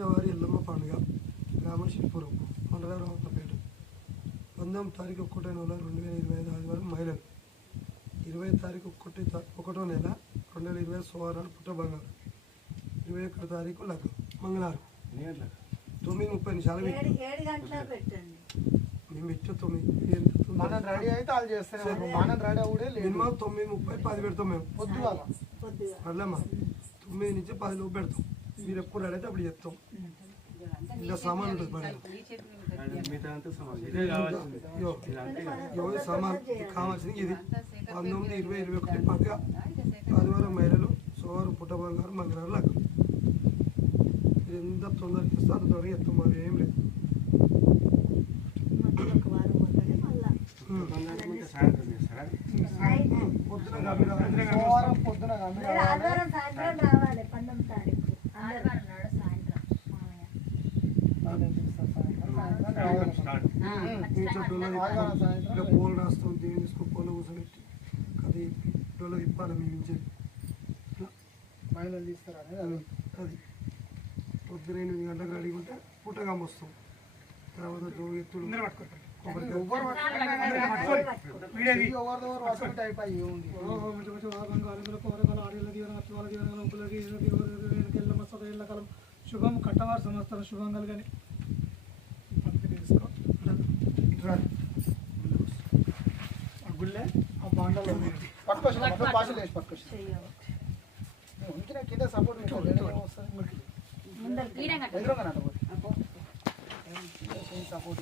ఇంటివారి ఎల్లమ్మ పండుగ గ్రామ శిల్పురం మండల రావుతపేట 19 తారీఖు 1వ నెల 2025 ఆదివారం మహిళలు 20 తారీఖు 1వ నెల 2020 సోమవారం పుట్ట బంగారు 21 తారీఖు లగ్నం మంగళవారం 9:30 నిమిషాలు మేము ఇచ్చే 9 మనం రెడీ అయితే వాళ్ళు చేస్తారు మనం రెడీ అవుడే మినిమం 9:30 10 పెడతాం మేము అట్లమ్మా 9 నుంచి 10 లోపు పెడతాం మీరు ఎప్పుడు రెడీ అయితే అప్పుడు చెప్తాం ఇలా సామాన్ ఉంటుంది సామాన్ కావాల్సింది ఇది 19, 20, 21 పండుగ ఆదివారం మహిళలు సోమవారం పుట్ట బంగారు మంగళవారం లగ్నం ఇది ఎంత తొందరగా ఇస్తే అంత త్వరగా చెప్తాం మరి ఏం లేదు పొద్దున పూలు రాస్తాం దేవుని తీసుకొని పూలు కూర్చోబెట్టి అది డోలో ఇప్పాలి మేము ఇంచేది మహిళలు తీస్తారా అది పొద్దున 8 గంటలకు రెడీ ఉంటే పుట్టగా వస్తాం తర్వాత ఎత్తుడు శుభం కట్టవారు సంవత్సరం శుభం కలగని తీసుకో గుళ్ళే ఆ బాండలో పట్టుకొచ్చి కింద సపోర్ట్ సపోర్ట్